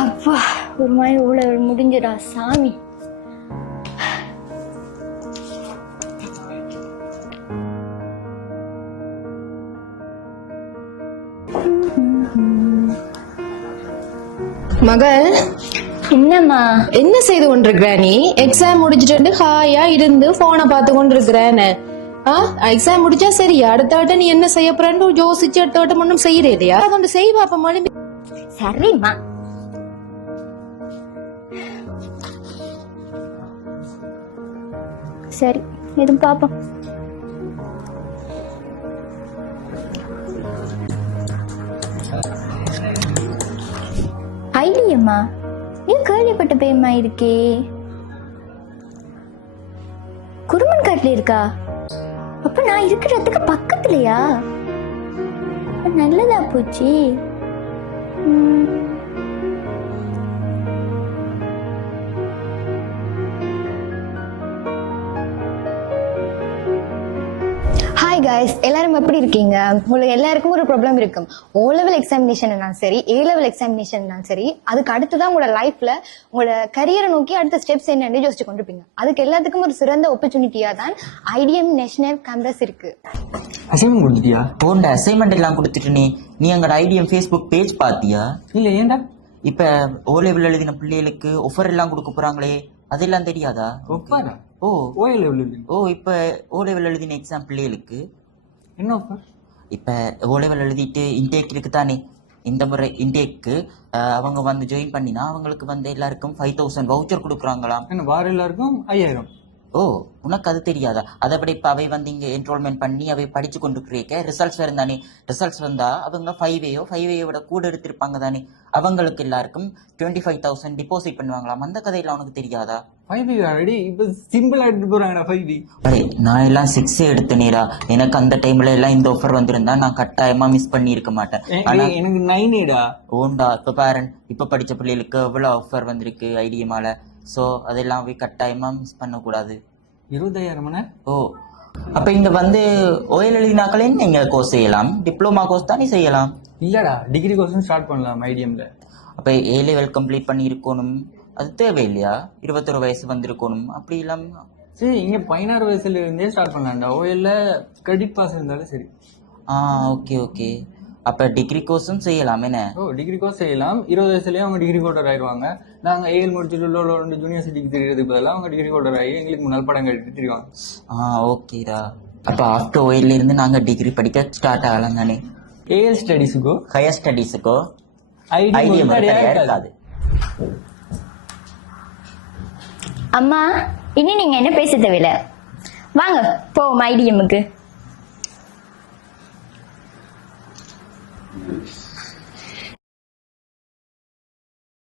அப்பா ஒரு மாதிரி ஊழல் முடிஞ்சுடா சாமி. மகள், என்னம்மா? என்ன செய்து கொண்டிருக்கிற நீ? எக்ஸாம் முடிச்சிட்டு ஹாயா இருந்து போனை பார்த்து கொண்டிருக்கிறேன்னு. எக்ஸாம் முடிச்சா சரி, அடுத்த வட்டம் நீ என்ன செய்ய போறன்னு யோசிச்சு அடுத்த வட்டம் ஒன்னும் செய்யறேதையா? அதோட செய் பாப்ப மொழி. சரிம்மா. சரி, எதுவும் பாப்போம். ஐடியம்மா, நீ கேள்விப்பட்ட பேருமா இருக்கே. குருமன் காட்டுல இருக்கா? அப்ப நான் இருக்கிறதுக்கு பக்கத்துலயா? நல்லதா போச்சு. ஹாய் காய்ஸ், எல்லாரும் எப்படி இருக்கீங்க? உங்களுக்கு எல்லாருக்கும் ஒரு ப்ராப்ளம் இருக்கும். ஓ லெவல் எக்ஸாமினேஷன் சரி, ஏ லெவல் எக்ஸாமினேஷன் சரி, அதுக்கு அடுத்துதான் உங்களோட லைஃப்ல உங்களோட கரியரை நோக்கி அடுத்த ஸ்டெப்ஸ் என்னன்னு யோசிச்சு கொண்டிருப்பீங்க. அதுக்கு எல்லாத்துக்கும் ஒரு சிறந்த ஆப்பர்ச்சுனிட்டியா தான் ஐடிஎம் நேஷனல் கேம்பஸ் இருக்கு. அசைன்மெண்ட் கொடுத்துட்டியா? போன்ற அசைன்மெண்ட் எல்லாம் கொடுத்துட்டு நீ அங்க ஐடிஎம் ஃபேஸ்புக் பேஜ் பாத்தியா? இல்ல, ஏன்டா? இப்ப ஓ லெவல் எழுதின பிள்ளைகளுக்கு ஆஃபர் எல்லாம் கொடுக்க போறாங்களே, அதெல்லாம் தெரியாதா? ஒப்பாரா? ஓ ஓஏ லெவல். ஓ இப்ப ஓ லெவல் எழுதின எக்ஸாம் பிள்ளைகளுக்கு என்ன ஆஃபர்? இப்ப ஓ லெவல் எழுதிட்டு இன்டேக் இருக்கு தானே, இந்த முறை இன்டேக்கு அவங்க வந்து ஜாயின் பண்ணினா அவங்களுக்கு வந்து எல்லாருக்கும் 5000 வவுச்சர் கொடுக்குறாங்களாம். என்ன வார எல்லாருக்கும் 5000? ஓ, உனக்கு அது தெரியாதா? அதை விட இப்ப அவை வந்து இங்க என்ரோல்மெண்ட் பண்ணி அவை படிச்சு கொண்டு இருக்க ரிசல்ட்ஸ் வரும் தானே. ரிசல்ட்ஸ் வந்தா அவங்க 5A விட கூட எடுத்திருப்பாங்க தானே, அவங்களுக்கு எல்லாருக்கும் 25,000 டிபாசிட் பண்ணுவாங்களாம். அந்த கதையெல்லாம் உனக்கு தெரியாதா? 5B ஆல்ரெடி இப்ப சிம்பிளா எடுத்து போறாங்கடா 5B. அரே, நான் எல்லாம் 6 எடுத்தேனேடா. எனக்கு அந்த டைம்ல எல்லாம் இந்த ஆஃபர் வந்திருந்தா நான் கட்டாயமா மிஸ் பண்ணி இருக்க மாட்டேன். ஆனா எனக்கு 9A. ஓண்டா, இப்ப பேரண்ட் இப்ப படிச்ச பிள்ளைகளுக்கு எவ்வளவு ஆஃபர் வந்திருக்கு ஐடிஎம்ஆல. சோ அதெல்லாம் போய் கட்டாயமா மிஸ் பண்ண கூடாது. 20,000? ஓ, அப்ப இங்க வந்து ஓஎல் எழுதினாக்களே நீங்க கோர்ஸ் செய்யலாம், டிப்ளமா கோர்ஸ் தானே செய்யலாம். இல்லடா, டிகிரி கோர்ஸ் ஸ்டார்ட் பண்ணலாம் ஐடிஎம்ல. அப்ப ஏ லெவல் கம்ப்ளீட் பண்ணி இருக்கணும், அது தேவையில்லையா? 21 வயசு வந்திருக்கணும் அப்படி இல்லாம? சரி, இங்க 16 வயசுல இருந்தே ஸ்டார்ட் பண்ணலாம்டா. ஓஎல்ல கிரெடிட் பாஸ் இருந்தாலும் சரி. Okay okay. அப்ப டிகிரி கோர்ஸும் செய்யலாம் என்ன? ஓ, டிகிரி கோர்ஸ் செய்யலாம். 20 வயசுலயே அவங்க டிகிரி ஹோல்டர் ஆயிடுவாங்க. நாங்க ஏஎல் முடிச்சுட்டு ஜூனியர் சிட்டிக்கு தெரியறதுக்கு பதிலாக அவங்க டிகிரி ஹோல்டர் ஆகி எங்களுக்கு முன்னாள் படம் கட்டிட்டு தெரிவாங்க. ஓகேடா. அப்ப ஆஃப்டர் ஓஎல்ல இருந்து நாங்க டிகிரி படிக்க ஸ்டார்ட் ஆகலாம் தானே? ஏஎல் ஸ்டடீஸுக்கோ ஹையர் ஸ்டடீஸுக்கோ ஐடிஎம் இருக்காது. அம்மா, இனி நீங்க என்ன பேச தேவையில்ல, வாங்க போவோம் ஐடிஎம்முக்கு.